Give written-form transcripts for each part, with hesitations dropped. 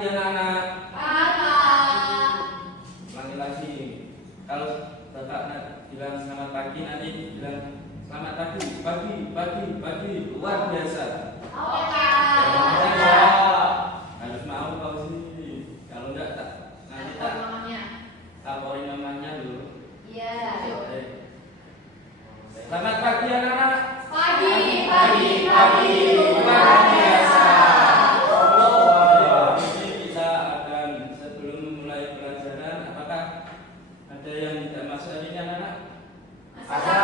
pagi anak-anak. Kakak. Ulangi lagi. Kalau bapak bilang selamat pagi, nanti bilang selamat pagi, pagi, luar biasa. Oke. Harus mau kau sini. Kalau enggak tak nanti tak laporin namanya dulu. Iya. Selamat pagi anak-anak. Pagi. Luar biasa. Ini kita akan sebelum memulai pelajaran, apakah ada yang tidak masuk hari ini anak-anak? Ada.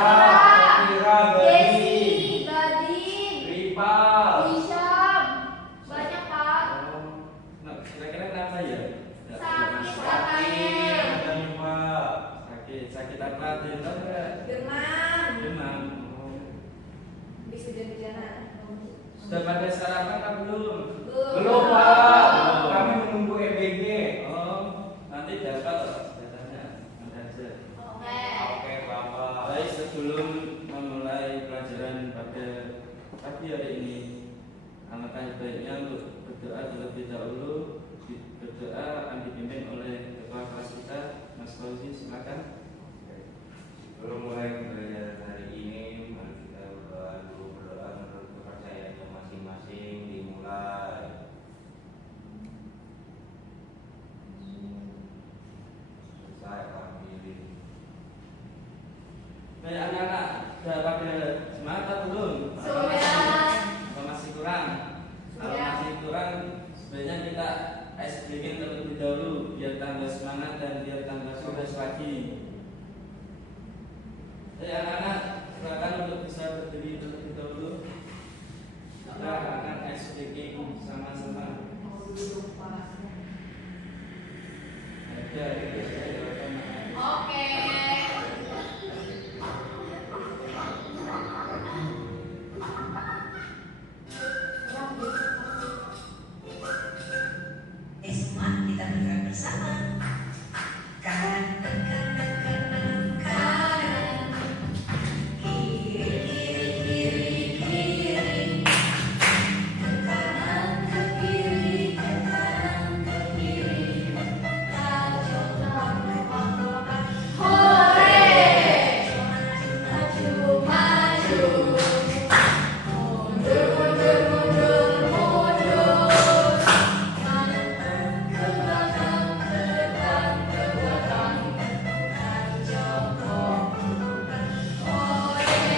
Kira Desi, Gading, Rival. Hisham. Banyak Pak. Nah, kira-kira kenapa ya? Sakit katanya. Sakit apa? Demam. Bisa hujan-hujanan. Sudah pada sarapan apa belum? Belum, Pak. Kami menunggu EBG. Oh, nanti dapat datanya. Nanti aja. Oke. Oke, Bapak. Baik, sebelum memulai pelajaran pada pagi hari ini, alangkah baiknya untuk berdoa terlebih dahulu. Berdoa akan dipimpin oleh kepala kelas kita, Mas Fauzi. Silakan. Sebelum mulai pembelajaran hari ini, mari kita berdoa menurut kepercayaannya masing-masing. Dimulai. Selesai, Alhamdulillah. Baik anak-anak, sudah pada semangat atau belum? Sudah. Atau masih kurang? Kalau Sudah. masih kurang, sebenarnya kita ice breaking terlebih dahulu biar tambah semangat dan biar tambah sukses lagi. Baik anak-anak, silakan untuk bisa berdiri terlebih dahulu. Kita akan ice breaking sama-sama. Ada itu saya jawabkan. Oke. Semua kita bergerak bersama. Kanan, kiri, ke kanan, ke kiri, tajo, Hore. Maju, maju. Mundur, mundur, mundur, mundur. Kanan, ke belakang, ke depan, ke belakang. Tajo, hore. Udah, sampai.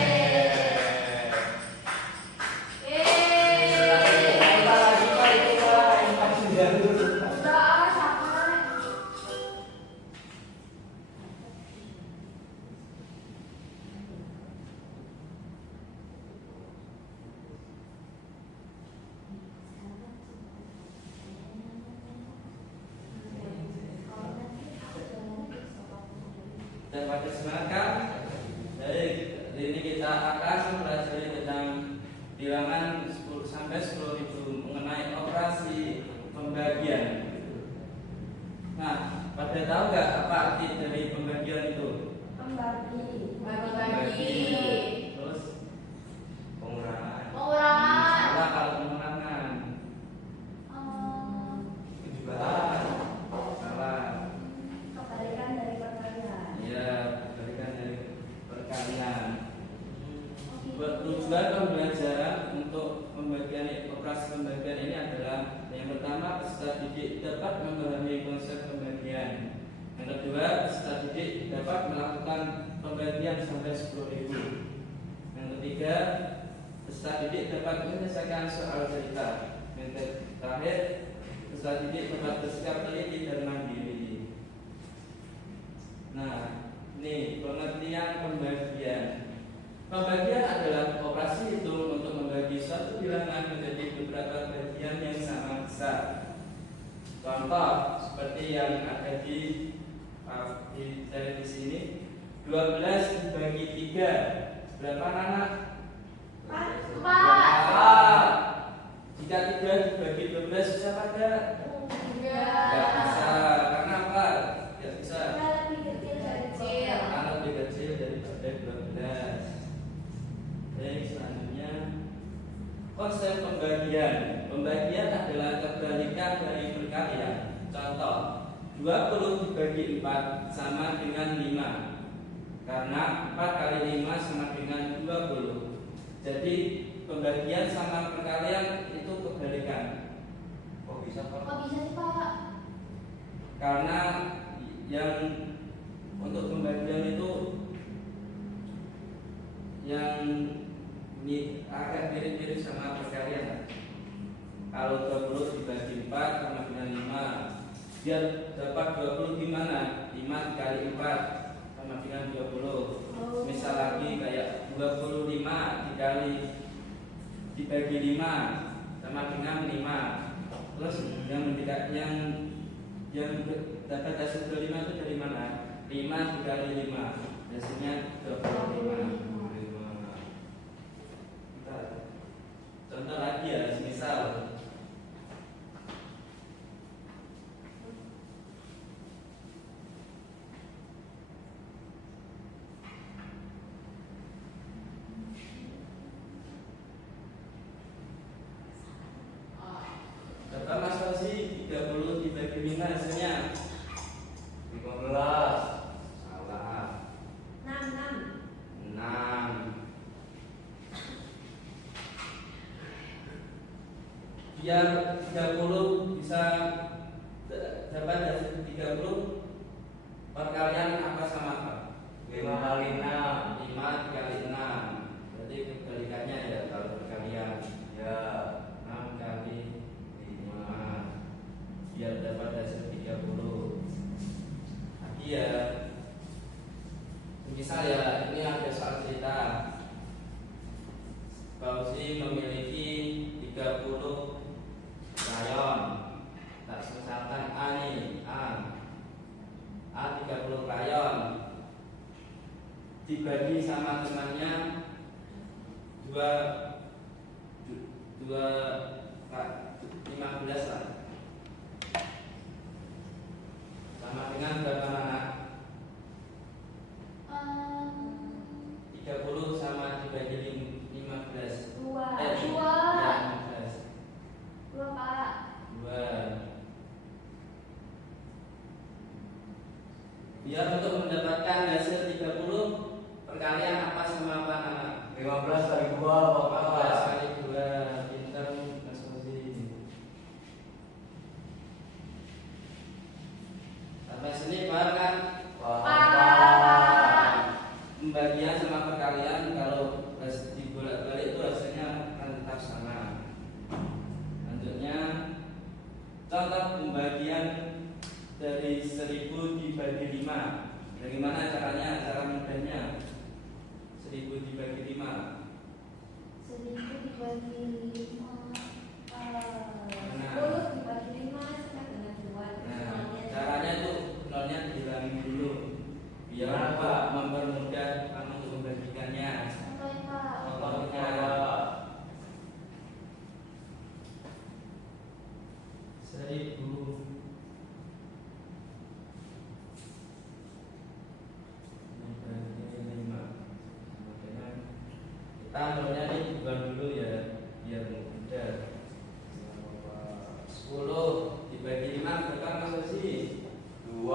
Dan pada semangat kan? Baik, hari ini kita akan mempelajari tentang bilangan 10 sampai 10.000 mengenai operasi pembagian. Nah, pada tahu nggak apa arti dari pembagian itu? Bagi-bagi. Terus Pengurangan. Pengurangan. salah kalau pengurangan. Kejubalan. Salah. Kebalikan dari perkalian. Iya, berikan dari perkalian. Tujuan pembelajaran untuk pembagian operasi pembagian ini adalah yang pertama, peserta didik dapat memahami konsep pembagian. Yang kedua, peserta didik dapat melakukan pembagian sampai 10.000. Yang ketiga, peserta didik dapat menyelesaikan soal cerita. Yang terakhir, peserta didik dapat bersikap teliti dan mandiri. Nah, ini pengertian pembagian. Pembagian adalah operasi itu untuk membagi suatu bilangan menjadi beberapa bagian yang sama besar. Contoh seperti yang ada di di sini, 12 dibagi 3 berapa anak? 4. Jika 3 dibagi 12 bisa pada? Tidak bisa. Karena apa? Tidak bisa. Karena lebih kecil daripada 12. Baik, selanjutnya konsep pembagian. Pembagian adalah kebalikan dari perkalian perkalian. Contoh, 20 dibagi 4 sama dengan 5. Karena 4 kali 5 sama dengan 20. Jadi pembagian sama perkalian itu kebalikan. Kok bisa Pak? Kok bisa sih Pak? Karena yang untuk pembagian itu yang agak mirip-mirip sama perkalian. Kalau 20 dibagi 4 sama dengan 5, biar dapat 20 gimana? 5 dikali 4 sama dengan 20. Misal lagi kayak 25 dibagi 5 sama dengan 5. Terus yang dapat hasil 25 itu dari mana? 5 dikali 5 hasilnya 25. Contoh lagi ya, misal berapa Mas Rosi? 30 dibagi 5 hasilnya 15. salah. 6. 6. Biar 30 bisa dapat hasil 30, perkalian apa sama apa? 5 kali 6. 5 dikali 6. Berarti kebalikannya ya kalau perkalian. Ya. 6 kali 5 biar dapat hasil 30. Lagi ya, misal ya ini ada soal cerita. Fauzi memiliki 30 krayon. Tak misalkan A nih, A 30 krayon dibagi sama temannya 15 lah. Sama dengan berapa anak? 30 sama dibagi 15. 2. Ya, 15. 2 Pak. 2. Biar untuk mendapatkan hasil 30, perkalian apa sama apa anak? 15 kali 2 14 Pak. kali 2. Pinter Mas Rosi. Sampai sini paham kan? Pembagian sama perkalian kalau dibolak-balik itu hasilnya akan tetap sama. Lanjutnya, contoh pembagian dari 1000 dibagi 5. Bagaimana caranya? Cara mudahnya 1000 dibagi 5. 1000 dibagi 5. 10 dibagi 5 sama dengan 2. Nah, caranya itu nolnya dihilangin dulu biar apa? Mempermudah kamu untuk membagikannya. Contohnya Pak. Contohnya 1000 dibagi 5. Makanya kita nolnya dibuang dulu ya biar mudah. 10 dibagi 5 berapa Mas Rosi? 2.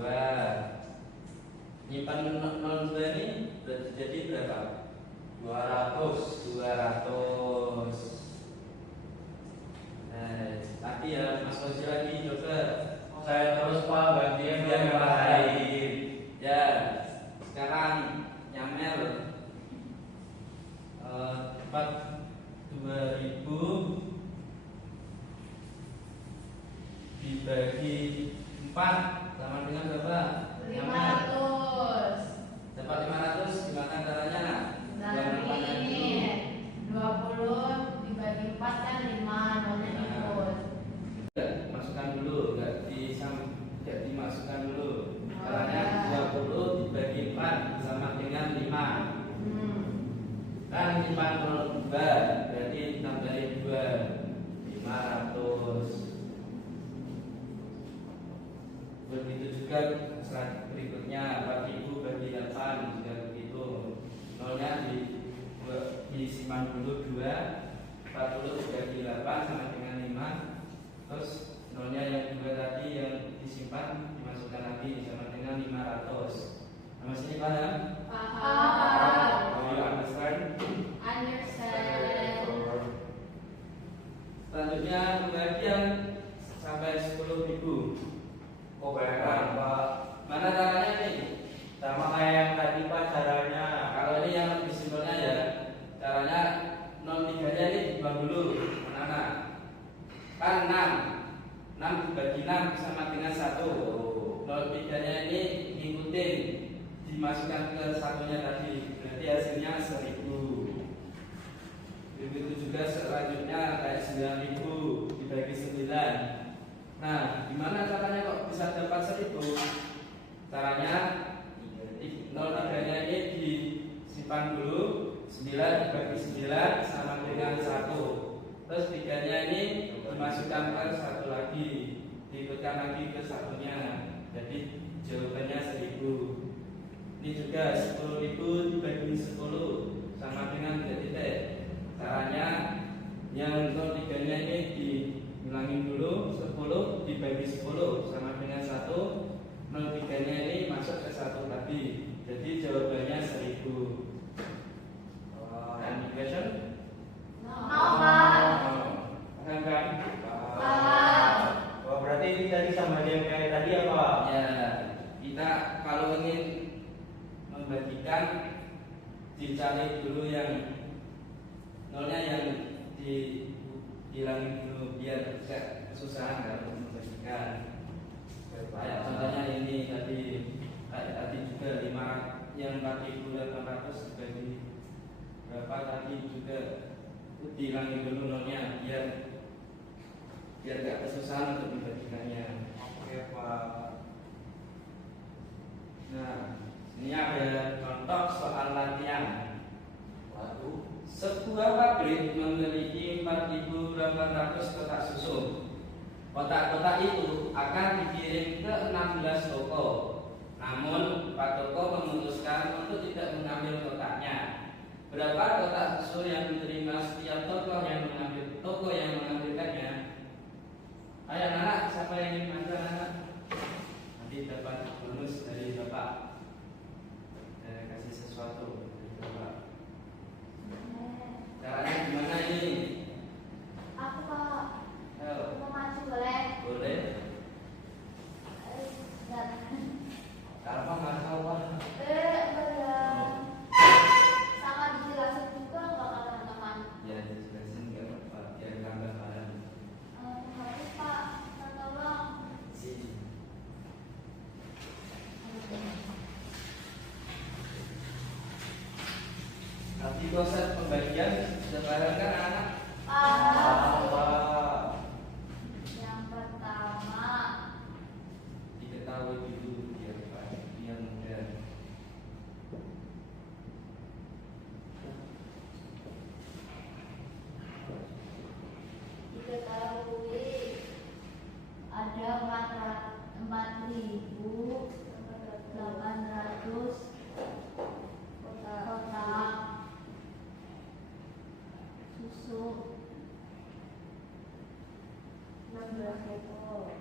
2. Nyimpan 02 ini jadi berapa? 200. 200. Tapi ya Mas Rosi lagi coba. Saya terus Pak gantian biar yang lain. Ya, sekarang nyamel 2000 dibagi 4 sama dengan berapa? 500. Dapat 500 gimana caranya? Nah, ini 20 dibagi 4 kan 5, nolnya ikut. Masukkan dulu, enggak dimasukkan dulu. Caranya 20 dibagi 4 sama dengan 5. Kan 52 berarti tambahin 2, 500. Begitu juga slide berikutnya 4000 bagi 8 juga begitu. Nolnya disimpan dulu 2. 40 dibagi 8 sama dengan 5. Terus 6 dibagi 6 sama dengan 1. 0,3-nya ini ngikutin dimasukkan ke satunya tadi, berarti hasilnya 1000. Begitu juga selanjutnya kayak 9000 dibagi 9. Nah, gimana caranya kok bisa dapat 1000? Caranya 0,3-nya ini disimpan dulu, 9 dibagi 9 sama dengan 1. Terus 3-nya ini dimasukkan ke 1 lagi, diikutkan lagi ke satunya. Jadi jawabannya 1000. Ini juga 10.000 dibagi 10 sama dengan titik. Caranya yang 0,3-nya ini dihilangin dulu, 10 dibagi 10 sama dengan 1. 0,3-nya ini masuk ke 1 tadi. Jadi jawabannya 1000. Any question? No, Pak. Kan? Oh, berarti ini tadi sama yang kayak tadi ya Pak? Ya, kita kalau ingin membagikan dicari dulu yang nolnya yang dihilangin dulu biar tidak kesusahan kalau membagikan. Kayak contohnya ini tadi, kayak tadi juga 5 yang 4.800 dibagi berapa tadi juga dihilangin dulu nolnya biar tidak kesusahan untuk membagikannya. Oke Pak. Nah, ini ada contoh soal latihan. Waduh. Sebuah pabrik memiliki 4.800 kotak susu. Kotak-kotak itu akan dikirim ke 16 toko. Namun 4 toko memutuskan untuk tidak mengambil kotaknya. Berapa kotak susu yang diterima setiap toko yang mengambilkannya? Ayo anak, siapa yang ingin maju anak? Nanti dapat bonus dari bapak. Kasih sesuatu dari bapak. Caranya gimana ini? Aku Pak. Ayo. Mau maju boleh? Boleh. Dan Kalau nggak tahu Pak. belum. Sama dijelasin juga nggak ke teman-teman? Ya dijelasin nggak apa-apa. Biar tambah paham. Harus Pak, minta tolong. Sini. Nanti konsep pembagian sudah paham kan anak? Pak. Yang pertama, Diketahui dulu biar mudah. diketahui ada 4.800 kotak susu 16 toko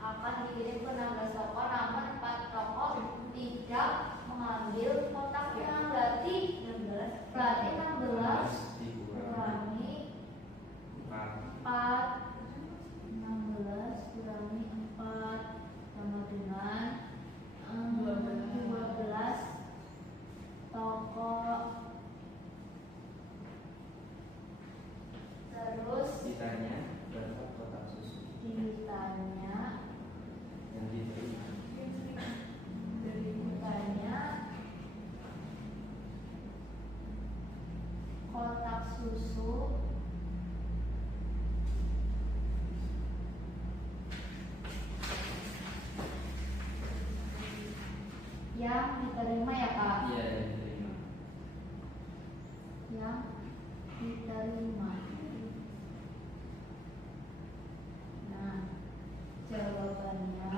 akan dikirim ke 16 toko, namun 4 toko tidak mengambil kotaknya. Berarti 16 kurangi 4, 16 kurangi 4 sama dengan 12 toko. Terus Ditanya berapa kotak susu ditanya yang diterima. kotak susu yang diterima ya Pak? Iya yang diterima. Yang diterima. Nah, jawabannya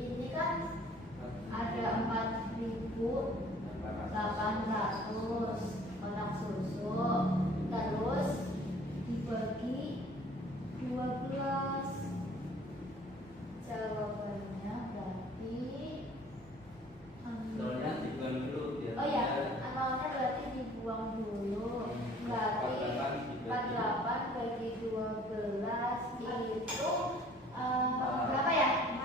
ini kan ada 4.800 kotak susu, terus dibagi 12. Jawabannya berarti Soalnya dibuang dulu biar oh ya, nolnya berarti dibuang dulu. Berarti 48 bagi 12 itu berapa ya? 4.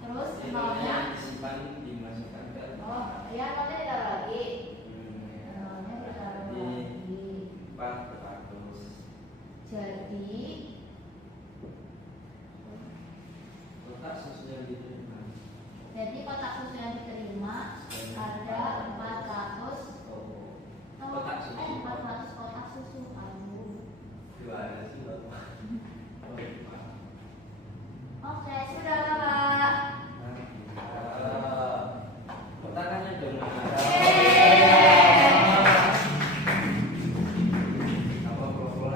Terus nolnya disimpan dimasukkan ke oh ya, nolnya ditaruh lagi. Hmm, ya. Nolnya ditaruh berapa 400. Jadi Kotak susu yang diterima. kotak susu yang diterima ada 400 Oh, kotak susu. 400 kotak susu. Aduh. Gimana sih Bapak? Oke, sudah Bapak. Kotakannya dong.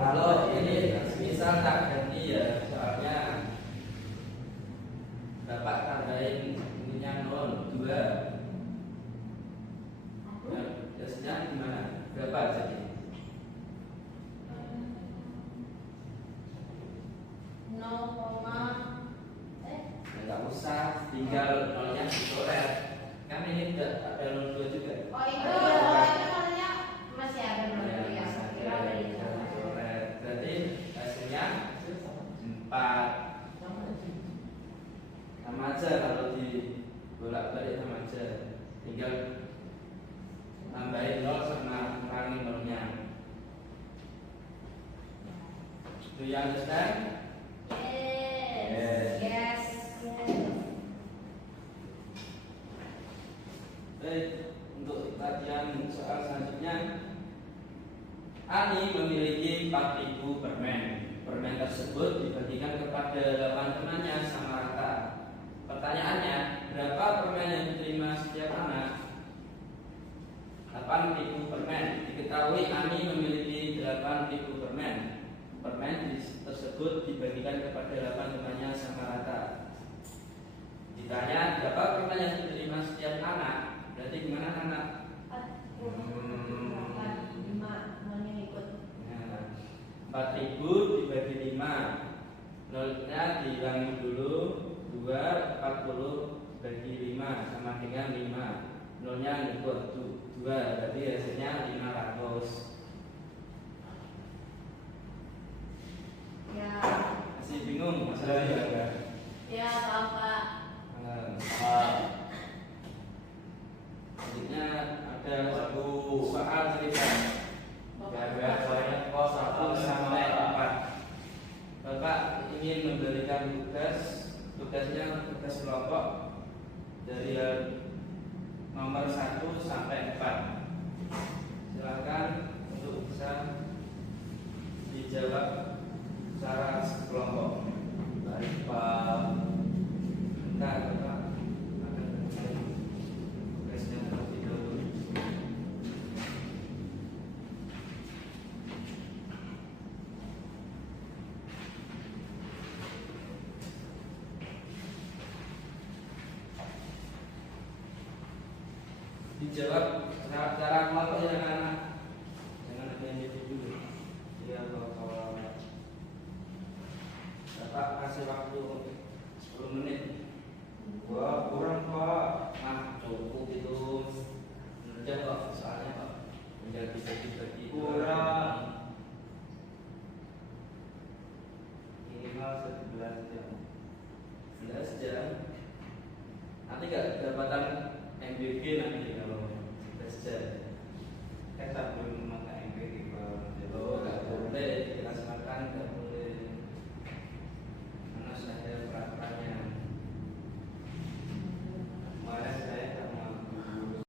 Kalau ini misal tak ganti ya, soalnya Bapak tambahin ininya 0, 2. Nah, biasanya gimana? Berapa jadi? 0, Nggak usah, tinggal nolnya dicoret. Kan ini tidak ada 02 juga. oh itu maksudnya masih ada nomor ya. Kira ada di sana. Dicoret. Berarti hasilnya 4. Sama aja kalau di bolak-balik sama aja. Tinggal tambahin 0 sama kurangi 0-nya. Do you understand? Yes. Yes. Baik, untuk latihan soal selanjutnya, Ani memiliki 4.000 permen. Permen tersebut dibagikan kepada 8 temannya sama rata. Pertanyaannya, berapa permen yang diterima setiap anak? 8.000 permen. Diketahui Ani memiliki 8.000 permen. Permen tersebut dibagikan kepada 8 temannya sama rata. Ditanya berapa permen yang diterima setiap anak? Berarti gimana anak? 4.000 dibagi 5. Nolnya dihilangi dulu. 2, 40 bagi 5 sama dengan 5. Nolnya ikut 2. Berarti hasilnya 500. Ya. Masih bingung masalahnya? Ya, Bapak. Selanjutnya ada soal cerita. Banyak kos 1 sampai 4. Bapak ingin memberikan tugasnya tugas kelompok dari nomor 1 sampai 4. Silakan untuk bisa dijawab secara kelompok. Baik Pak. Bentar, Bapak akan mengerjakan tugasnya terlebih dahulu. Dijawab secara kelompok ya anak. Jangan ada yang jadi dulu. Iya, kalau Bapak kasih waktu 10 menit. Wah, kurang Pak. Nah, cukup itu. Udah kok, soalnya kok tinggal dibagi-bagi. Kurang. Minimal 11 jam. 11 jam. Nanti nggak kedapatan MBG nanti kalau 11 jam. Kan sambil memakai MPG Pak. Oh, nggak boleh dikasih makan, nggak boleh. Mana ada peraturannya. Kemarin saya sama guru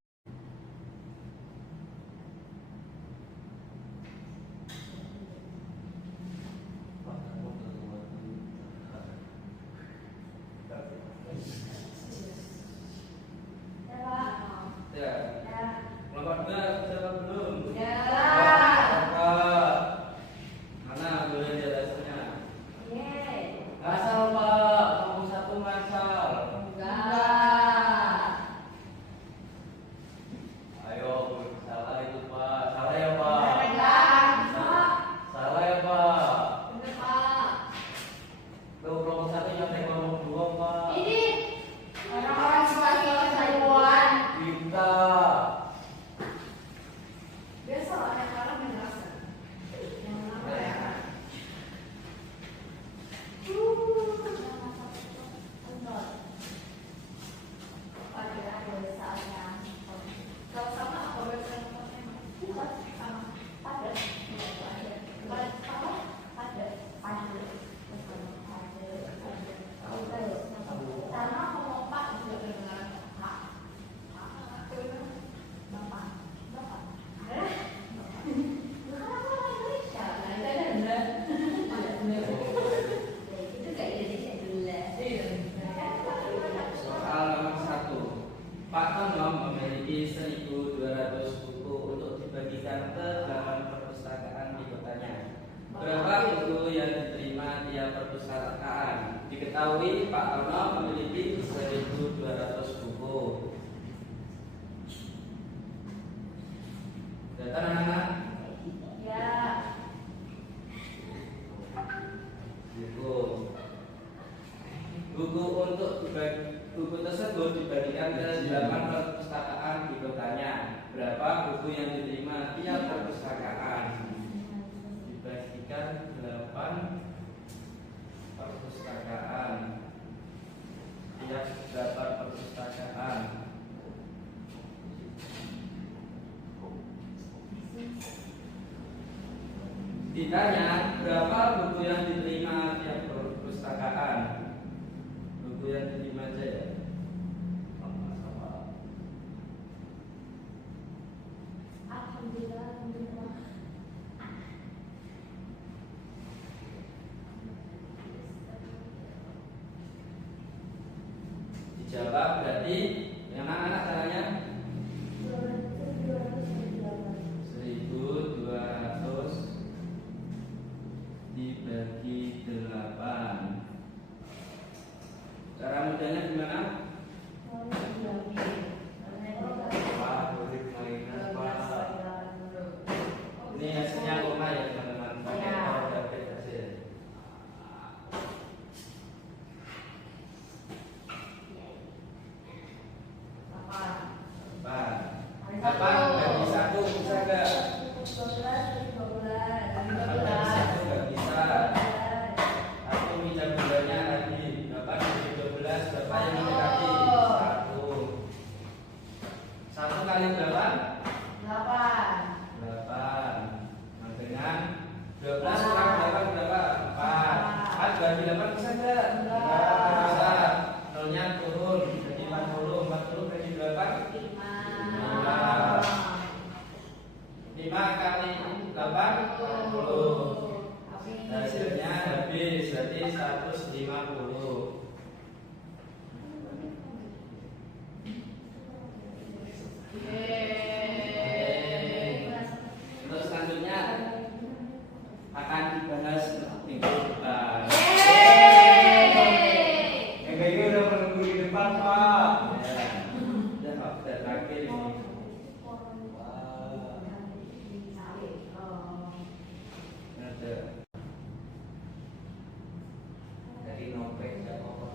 buku tersebut dibagikan ke 8 perpustakaan di kotanya. Berapa buku yang diterima tiap perpustakaan? Dibagikan 8 perpustakaan, tiap 8 perpustakaan. Ditanya berapa buku yang diterima tiap perpustakaan. Buku yang diterima aja ya. Sama-sama. Alhamdulillah. Dijawab berarti yang anak caranya 1200 dibagi 8. Cara mudahnya gimana? Pak, boleh mainan Pak. Ini hasilnya koma ya teman-teman. Pakai dapat hasil. Pak, bagi 1 bisa nggak? Bagi 1 nggak bisa. Aku minta bulannya lagi 8 bagi 12 berapa yang mendekati? 1 kali berapa? 8. Nah, dengan 12 kurang 8 berapa? 4. 4 bagi 8 bisa nggak? Nggak bisa. Nolnya turun jadi 40. 40 bagi berapa? 5 kali 8 40. Hasilnya habis berarti 150. Untuk selanjutnya akan dibahas minggu depan. EBG udah menunggu di depan Pak. Dan waktu terakhir ini. Ada. Dari nopeng ya nopeng.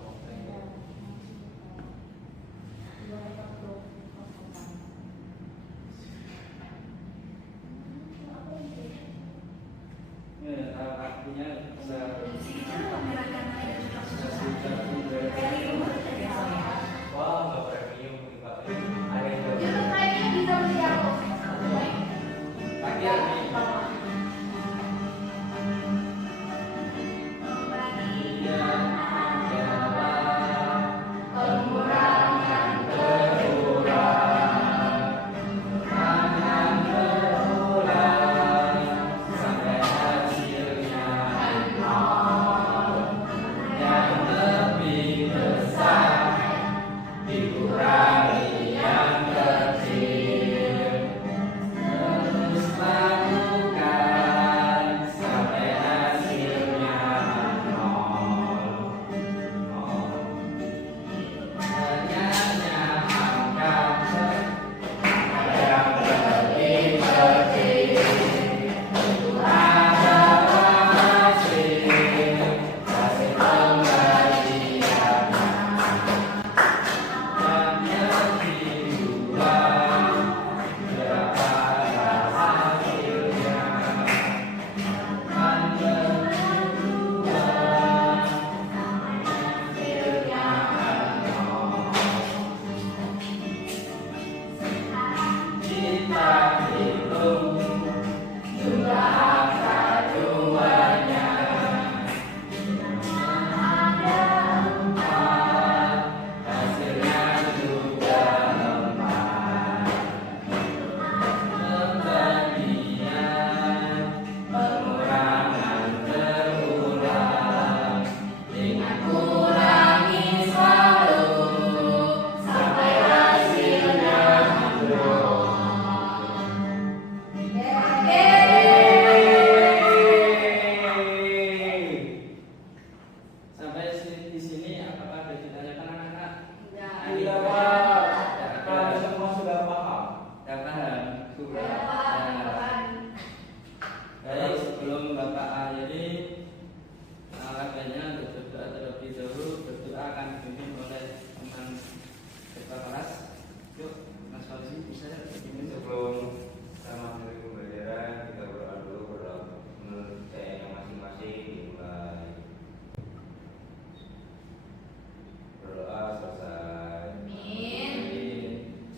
Kalau artinya bisa Wah, nggak premium nih Pak. Ada yang YouTube kayaknya bisa beli aku. akhir nih. Dia adalah pengurangan berulang sampai hasilnya nol. Yang lebih besar dikurangi yang kecil. Terus lakukan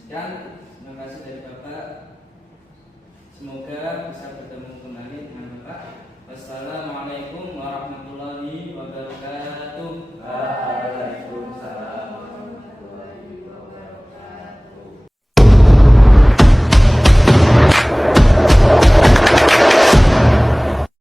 Sekian, terima kasih dari Bapak. Semoga bisa bertemu kembali dengan Bapak. Wassalamualaikum